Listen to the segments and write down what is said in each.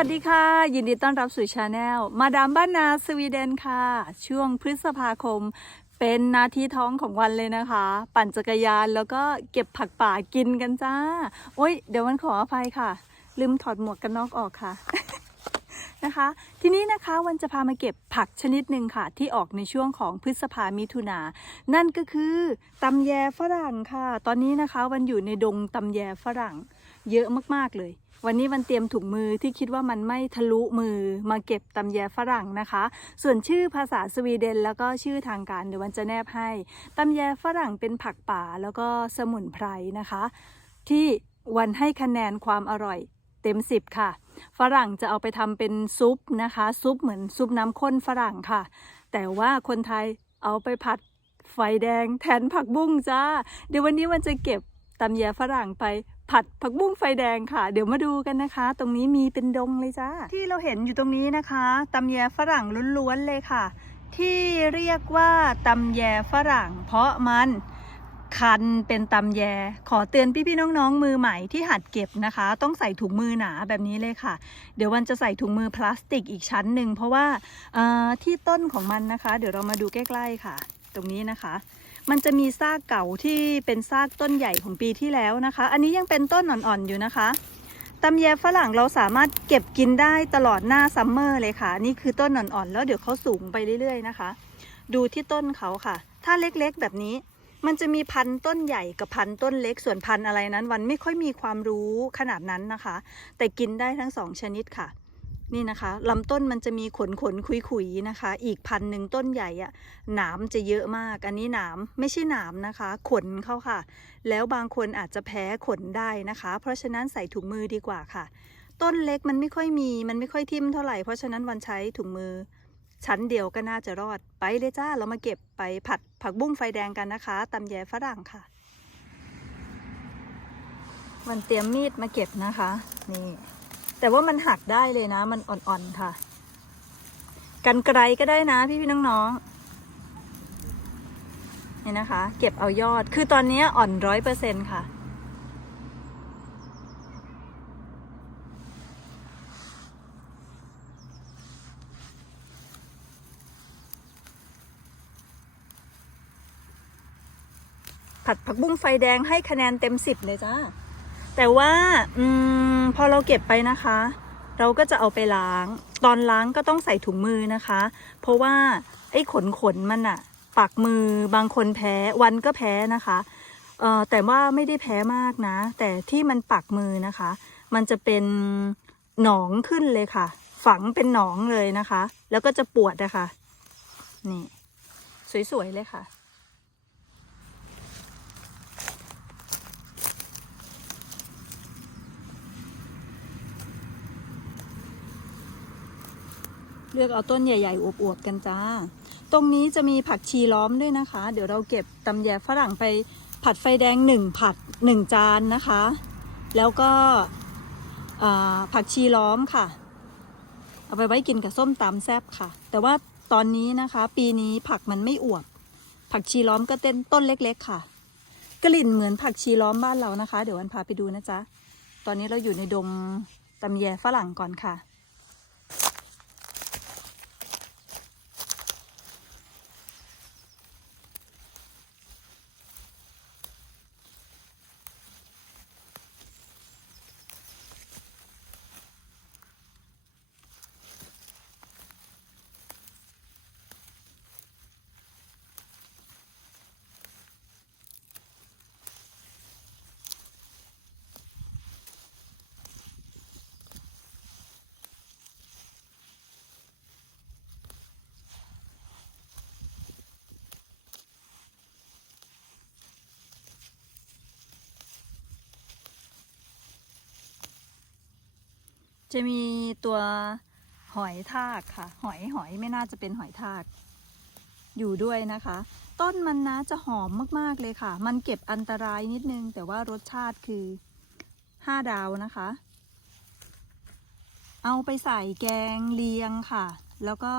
วัสดีค่ะ ยินดีต้อนรับสู่ชาแนลมาดามบ้านนาสวีเดนค่ะ ช่วงพฤษภาคม เป็นนาทีท้องของวันเลยนะคะ ปั่นจักรยานแล้วก็เก็บผักป่ากินกันจ้า โอ้ยเดี๋ยวมันขออภัยค่ะ ลืมถอดหมวกกันน็อกออกค่ะนะคะ ทีนี้นะคะวันจะพามาเก็บผักชนิดหนึ่งค่ะ ที่ออกในช่วงของพฤษภามิถุนา นั่นก็คือตำแยฝรั่งค่ะ ตอนนี้นะคะวันอยู่ในดงตำแยฝรั่ง เยอะมากๆเลย วันนี้วันเตรียมถุงมือที่คิดว่ามันไม่ทะลุมือมาเก็บตำแยฝรั่งนะคะ ส่วนชื่อภาษาสวีเดนแล้วก็ชื่อทางการเดี๋ยววันจะแนบให้ตำแยฝรั่งเป็นผักป่าแล้วก็สมุนไพรนะคะ ที่วันให้คะแนนความอร่อยเต็มสิบค่ะ ฝรั่งจะเอาไปทำเป็นซุปนะคะ ซุปเหมือนซุปน้ำข้นฝรั่งค่ะ แต่ว่าคนไทยเอาไปผัดไฟแดงแทนผักบุ้งจ้า เดี๋ยววันนี้มันจะเก็บตำแยฝรั่งไป ผัดผักบุ้งไฟแดงค่ะ เดี๋ยวมาดูกันนะคะ ตรงนี้มีเป็นดงเลยจ้า ที่เราเห็นอยู่ตรงนี้นะคะตำแยฝรั่งล้วนๆเลยค่ะ ที่เรียกว่าตำแยฝรั่ง เพราะมันคันเป็นตำแย ขอเตือนพี่ๆน้องๆ มือใหม่ที่หัดเก็บนะคะ ต้องใส่ถุงมือหนาแบบนี้เลยค่ะ เดี๋ยววันจะใส่ถุงมือพลาสติกอีกชั้นหนึ่งเพราะว่าที่ต้นของมันนะคะ เดี๋ยวเรามาดูใกล้ ๆค่ะ ตรงนี้นะคะ มันจะมีซากเก่าที่เป็นซากต้นใหญ่ของปีที่แล้วนะคะ อันนี้ยังเป็นต้นอ่อนๆอยู่นะคะตำแยฝรั่งเราสามารถเก็บกินได้ตลอดหน้าซัมเมอร์เลยค่ะ นี่คือต้นอ่อนๆ แล้วเดี๋ยวเขาสูงไปเรื่อยๆนะคะ ดูที่ต้นเขาค่ะ ถ้าเล็กๆแบบนี้ มันจะมีพันต้นใหญ่กับพันต้นเล็กส่วนพันอะไรนั้น วันไม่ค่อยมีความรู้ขนาดนั้นนะคะ แต่กินได้ทั้งสองชนิดค่ะ นี่นะคะลำต้นมันจะมีขนขนคุยคุยๆนะคะ อีกพันหนึ่งต้นใหญ่อะหนามจะเยอะมาก อันนี้หนามไม่ใช่หนามนะคะ ขนเขาค่ะ แล้วบางคนอาจจะแพ้ขนได้นะคะ เพราะฉะนั้นใส่ถุงมือดีกว่าค่ะ ต้นเล็กมันไม่ค่อยมี มันไม่ค่อยทิ่มเท่าไหร่เพราะฉะนั้นวันใช้ถุงมือ ชั้นเดียวก็น่าจะรอดไปเลยจ้าเรามาเก็บไปผัดผักบุ้งไฟแดงกันนะคะตำแยฝรั่งค่ะมันเตรียมมีดมาเก็บนะคะ นี่ แต่ว่ามันหักได้เลยนะ มันอ่อนๆค่ะ กันไกลก็ได้นะพี่พี่น้องๆเนี่ยนะคะ เก็บเอายอดคือตอนนี้อ่อนร้อยเปอร์เซ็นค่ะผัดผักบุ้งไฟแดงให้คะแนนเต็มสิบเลยจ้า แต่ว่าอมพอเราเก็บไปนะคะ เราก็จะเอาไปล้าง ตอนล้างก็ต้องใส่ถุงมือนะคะ เพราะว่าไอ้ขนขนมันอะปักมือบางคนแพ้วันก็แพ้นะคะเอ่อแต่ว่าไม่ได้แพ้มากนะ แต่ที่มันปักมือนะคะ มันจะเป็นหนองขึ้นเลยค่ะ ฝังเป็นหนองเลยนะคะ แล้วก็จะปวดนะคะนี่ สวยๆเลยค่ะ เลือกเอาต้นใหญ่ๆอวบๆกันจ้า ตรงนี้จะมีผักชีล้อมด้วยนะคะ เดี๋ยวเราเก็บตำแยฝรั่งไปผัดไฟแดงหนึ่งผัดหนึ่งจานนะคะ แล้วก็ผักชีล้อมค่ะ เอาไปไว้กินกับส้มตำแซบค่ะ แต่ว่าตอนนี้นะคะ ปีนี้ผักมันไม่อวบ ผักชีล้อมก็เต้นต้นเล็ก ๆ ค่ะ กลิ่นเหมือนผักชีล้อมบ้านเรานะคะ เดี๋ยววันพาไปดูนะจ๊ะ ตอนนี้เราอยู่ในดงตำแยฝรั่งก่อนค่ะ จะมีตัวหอยทากค่ะ หอยหอยไม่น่าจะเป็นหอยทาก อยู่ด้วยนะคะ ต้นมันนะจะหอมมากๆเลยค่ะ มันเก็บอันตรายนิดนึง แต่ว่ารสชาติคือห้าดาวนะคะ เอาไปใส่แกงเลียงค่ะ แล้วก็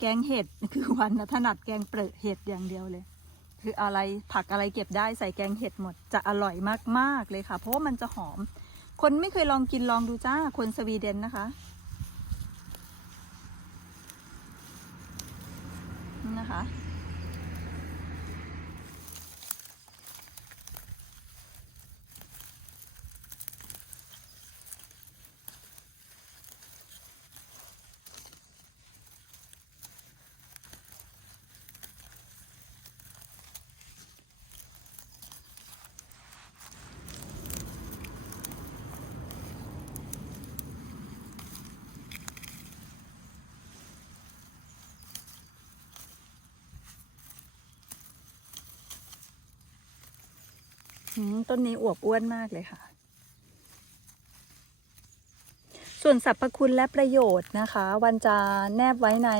แกงเห็ดคือวันนะถนัดแกงเปรอะเห็ดอย่างเดียวเลย คืออะไรผักอะไรเก็บได้ใส่แกงเห็ดหมดจะอร่อยมากๆเลยค่ะ เพราะว่ามันจะหอม คนไม่เคยลองกินลองดูจ้า คนสวีเดนนะคะ นะคะ ต้นนี้อวบอ้วนมากเลยค่ะ ส่วนสรรพคุณและประโยชน์นะคะ วันจะแนบไว้ใน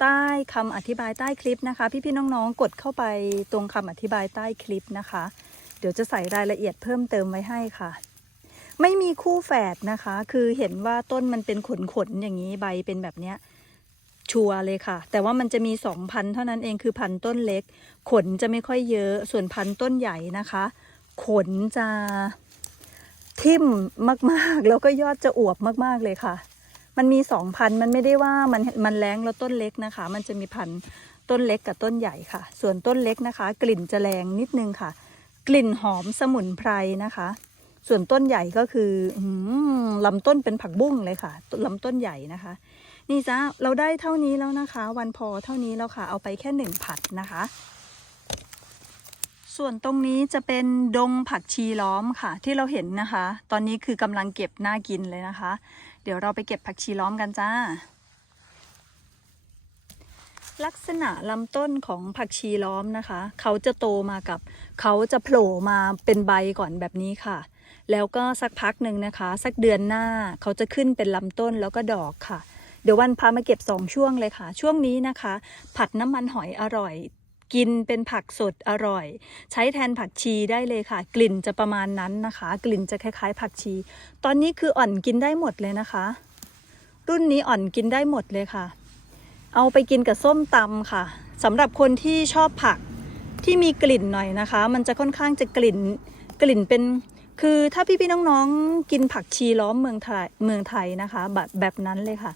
ใต้คำอธิบายใต้คลิปนะคะ พี่ๆน้องๆ กดเข้าไปตรงคำอธิบายใต้คลิปนะคะ เดี๋ยวจะใส่รายละเอียดเพิ่มเติมไว้ให้ค่ะ ไม่มีคู่แฝดนะคะ คือเห็นว่าต้นมันเป็นขนๆอย่างนี้ใบเป็นแบบเนี้ยชัวร์เลยค่ะ แต่ว่ามันจะมีสองพันเท่านั้นเองคือพันต้นเล็ก ขนจะไม่ค่อยเยอะส่วนพันต้นใหญ่นะคะ ขนจะทิ่มมากๆ แล้วก็ยอดจะอวบมากๆเลยค่ะ มันมีสองพันมันไม่ได้ว่ามันมันแรงแล้วต้นเล็กนะคะ มันจะมีพันต้นเล็กกับต้นใหญ่ค่ะ ส่วนต้นเล็กนะคะ กลิ่นจะแรงนิดนึงค่ะ กลิ่นหอมสมุนไพรนะคะ ส่วนต้นใหญ่ก็คือลำต้นเป็นผักบุ้งเลยค่ะลำต้นใหญ่นะคะ นี่จ้าเราได้เท่านี้แล้วนะคะ วันพอเท่านี้แล้วค่ะ เอาไปแค่หนึ่งผัดนะคะ ส่วนตรงนี้จะเป็นดงผักชีล้อมค่ะ ที่เราเห็นนะคะ ตอนนี้คือกำลังเก็บน่ากินเลยนะคะ เดี๋ยวเราไปเก็บผักชีล้อมกันจ้า ลักษณะลำต้นของผักชีล้อมนะคะ เขาจะโตมากับ เขาจะโผล่มาเป็นใบก่อนแบบนี้ค่ะ แล้วก็สักพักหนึ่งนะคะ สักเดือนหน้าเขาจะขึ้นเป็นลำต้นแล้วก็ดอกค่ะเดี๋ยววันพามาเก็บสองช่วงเลยค่ะ ช่วงนี้นะคะ ผัดน้ำมันหอยอร่อย กินเป็นผักสดอร่อย ใช้แทนผักชีได้เลยค่ะ กลิ่นจะประมาณนั้นนะคะ กลิ่นจะคล้าย ๆ ผักชี ตอนนี้คืออ่อนกินได้หมดเลยนะคะ รุ่นนี้อ่อนกินได้หมดเลยค่ะ เอาไปกินกับส้มตำค่ะสำหรับคนที่ชอบผักที่มีกลิ่นหน่อยนะคะ มันจะค่อนข้างจะกลิ่นกลิ่นเป็นคือถ้าพี่ๆน้องๆ กินผักชีล้อมเมืองไทยเมืองไทยนะคะแบบแบบนั้นเลยค่ะ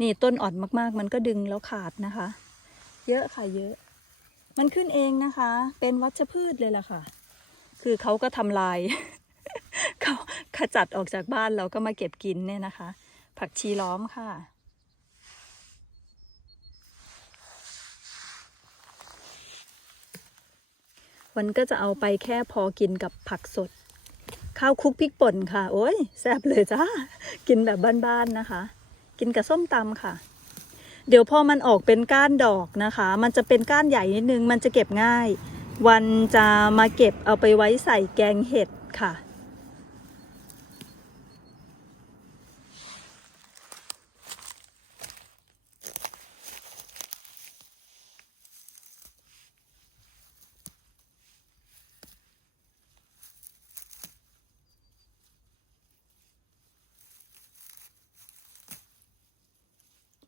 นี่ต้นอ่อนมากๆ มันก็ดึงแล้วขาดนะคะ เยอะค่ะเยอะ มันขึ้นเองนะคะ เป็นวัชพืชเลยล่ะค่ะ คือเขาก็ทำลายเขาขจัดออกจากบ้านเราก็มาเก็บกินเนี่ยนะคะ ผักชีล้อมค่ะ วันก็จะเอาไปแค่พอกินกับผักสด ข้าวคุกพริกป่นค่ะ โอ้ยแซ่บเลยจ้า กินแบบบ้านๆนะคะ กินกับส้มตำค่ะ เดี๋ยวพอมันออกเป็นก้านดอกนะคะ มันจะเป็นก้านใหญ่นิดนึง มันจะเก็บง่าย วันจะมาเก็บเอาไปไว้ใส่แกงเห็ดค่ะ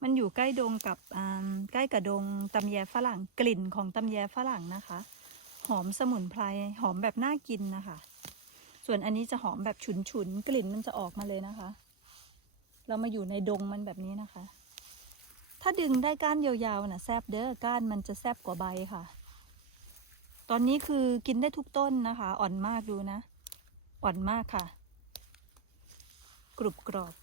มันอยู่ใกล้ดงกับอ่าใกล้กับดงตำแยฝรั่งกลิ่นของตำแยฝรั่งนะคะ หอมสมุนไพรหอมแบบน่ากินนะคะ ส่วนอันนี้จะหอมแบบฉุนๆกลิ่นมันจะออกมาเลยนะคะ เรามาอยู่ในดงมันแบบนี้นะคะ ถ้าดึงได้ก้านยาวๆน่ะแซบเด้อก้านมันจะแซบกว่าใบค่ะ ตอนนี้คือกินได้ทุกต้นนะคะ อ่อนมากดูนะ อ่อนมากค่ะ กรุบกรอบ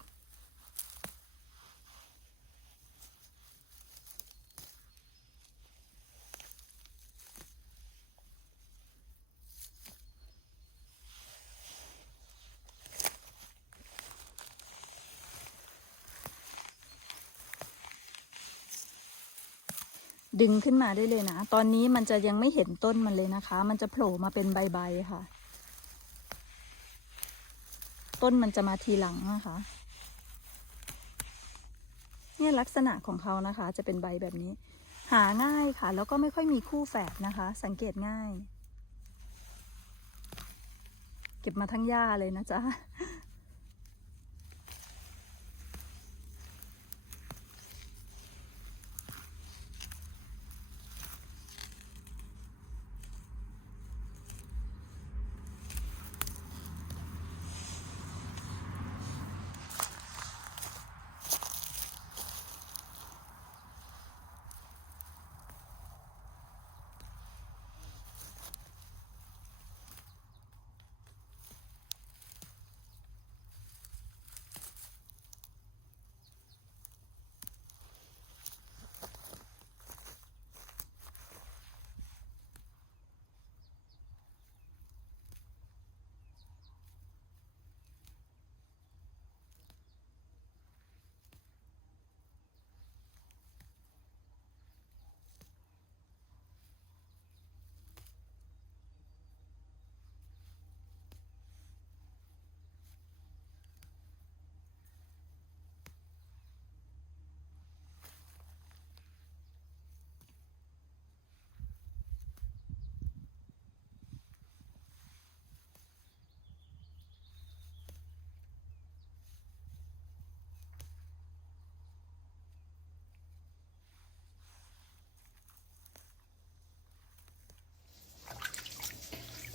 ดึงขึ้นมาได้เลยนะ ตอนนี้มันจะยังไม่เห็นต้นมันเลยนะคะ มันจะโผล่มาเป็นใบๆค่ะ ต้นมันจะมาทีหลังนะคะ เนี่ยลักษณะของเขานะคะ จะเป็นใบแบบนี้ หาง่ายค่ะ แล้วก็ไม่ค่อยมีคู่แฝดนะคะ สังเกตง่าย เก็บมาทั้งหญ้าเลยนะจ๊ะ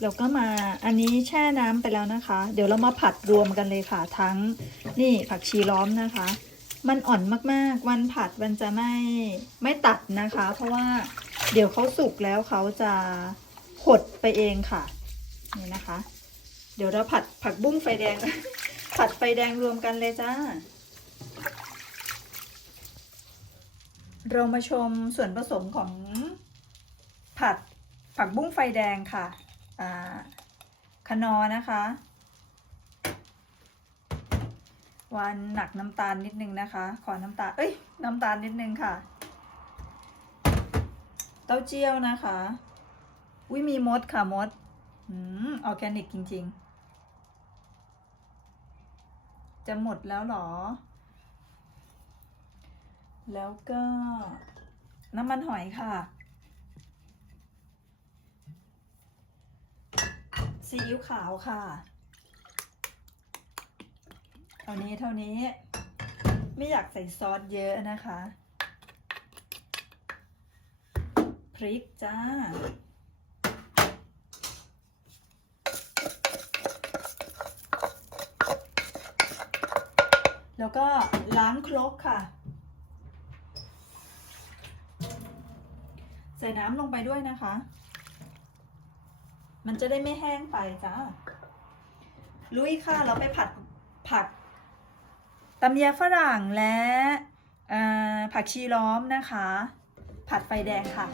แล้วก็มาอันนี้แช่น้ำไปแล้วนะคะ เดี๋ยวเรามาผัดรวมกันเลยค่ะทั้งนี่ผักชีล้อมนะคะ มันอ่อนมากๆ วันผัดมันจะไม่ไม่ตัดนะคะ เพราะว่าเดี๋ยวเขาสุกแล้วเขาจะหดไปเองค่ะนี่นะคะ เดี๋ยวเราผัดผักบุ้งไฟแดง ผัดไฟแดงรวมกันเลยจ้า เรามาชมส่วนผสมของผัดผักบุ้งไฟแดงค่ะ คนอนะคะวันหนักน้ำตาลนิดนึงนะคะ ขอน้ำตาลเอ้ยน้ำตาลนิดนึงค่ะ เต้าเจี้ยวนะคะอุ้ยมีมดค่ะมดอืมออแกนิกจริง ๆ จะหมดแล้วหรอ แล้วก็น้ำมันหอยค่ะ ซีอิ๊วขาวค่ะ เท่านี้เท่านี้ ไม่อยากใส่ซอสเยอะนะคะ พริกจ้า แล้วก็ล้างครกค่ะ ใส่น้ำลงไปด้วยนะคะ มันจะได้ไม่แห้งไปจ้าลุยค่ะ เราไปผัดผักตำเยฝรั่งและผักชีล้อมนะคะ ผัดไฟแดงค่ะ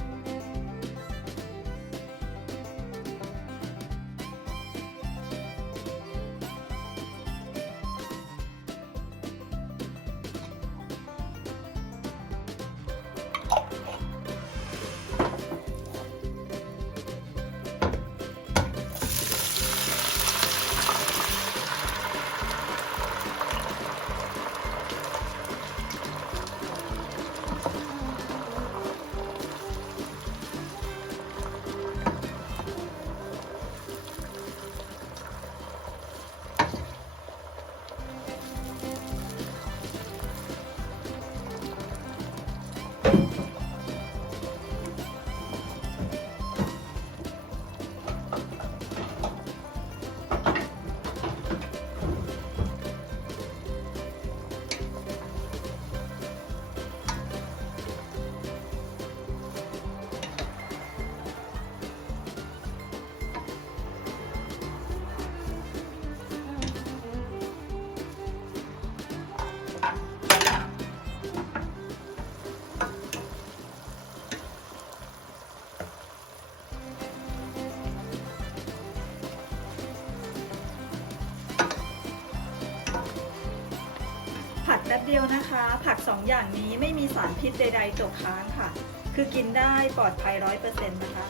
เดียวนะคะ ผักสองอย่างนี้ไม่มีสารพิษใด ๆ ตกค้างค่ะ คือกินได้ปลอดภัยร้อยเปอร์เซ็นต์นะคะ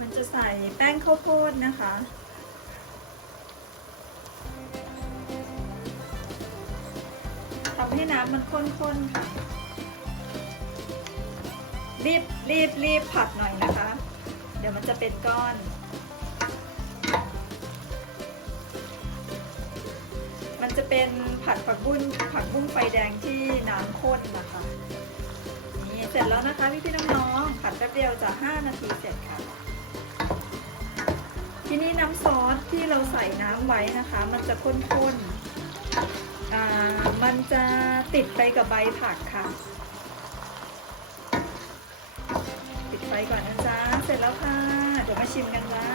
มันจะใส่แป้งข้าวโพดนะคะ มันข้นๆค่ะ รีบรีบรีบผัดหน่อยนะคะ เดี๋ยวมันจะเป็นก้อนมันจะเป็นผัดผักบุ้งผักบุ้งไฟแดงที่น้ำข้นนะคะ นี่เสร็จแล้วนะคะพี่พี่น้องๆผัดแป๊บเดียวจะ5นาทีเสร็จค่ะ ทีนี้น้ำซอสที่เราใส่น้ำไว้นะคะ มันจะข้นๆ มันจะติดไปกับใบผักค่ะปิดไฟก่อนนะจ๊ะ เสร็จแล้วค่ะ เดี๋ยวมาชิมกันจ้า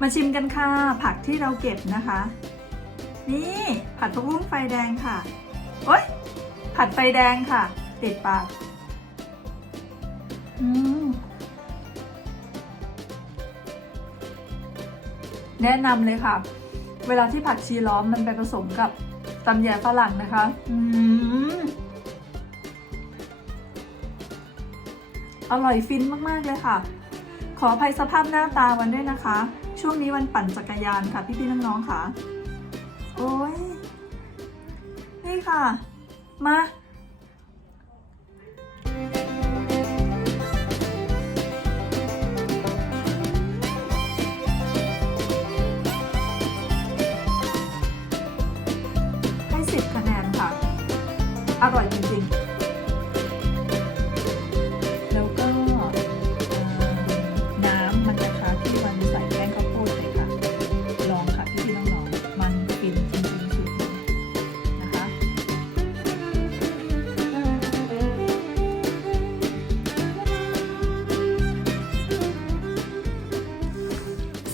มาชิมกันค่ะ ผักที่เราเก็บนะคะ นี่ผัดผักบุ้งไฟแดงค่ะโอ๊ยผัดไฟแดงค่ะ ติดปากอืมแนะนำเลยค่ะ เวลาที่ผักชีล้อมมันไปผสมกับตำแยฝรั่งนะคะ อืมอร่อยฟินมาก ๆ เลยค่ะ ขออภัยสภาพหน้าตาวันด้วยนะคะ ช่วงนี้วันปั่นจักรยานค่ะ พี่ๆน้องๆค่ะ โอ้ย นี่ค่ะ มา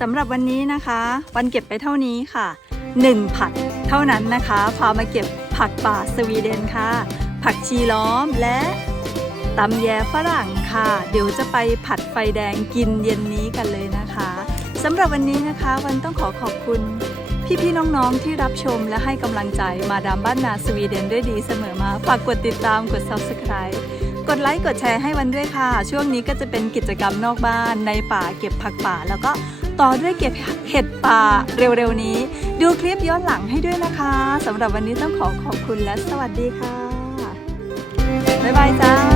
ำหรับวันนี้นะคะ วันเก็บไปเท่านี้ค่ะ 1 ผัดเท่านั้นนะคะ พามาเก็บผักป่าสวีเดนค่ะ ผักชีล้อมและตำแยฝรั่งค่ะ เดี๋ยวจะไปผัดไฟแดงกินเย็นนี้กันเลยนะคะสำหรับวันนี้นะคะวันต้องขอขอบคุณ พี่ๆน้องๆที่รับชมและให้กำลังใจมาดามบ้านนาสวีเดนด้วยดีเสมอมาฝากกดติดตามกด subscribe กดไลค์กดแชร์ให้วันด้วยค่ะ ช่วงนี้ก็จะเป็นกิจกรรมนอกบ้านในป่าเก็บผักป่าแล้วก็ ต่อด้วยเก็บเห็ดป่าเร็วๆนี้ ดูคลิปย้อนหลังให้ด้วยนะคะสำหรับวันนี้ต้องขอขอบคุณและสวัสดีค่ะ บ๊ายบายจ้า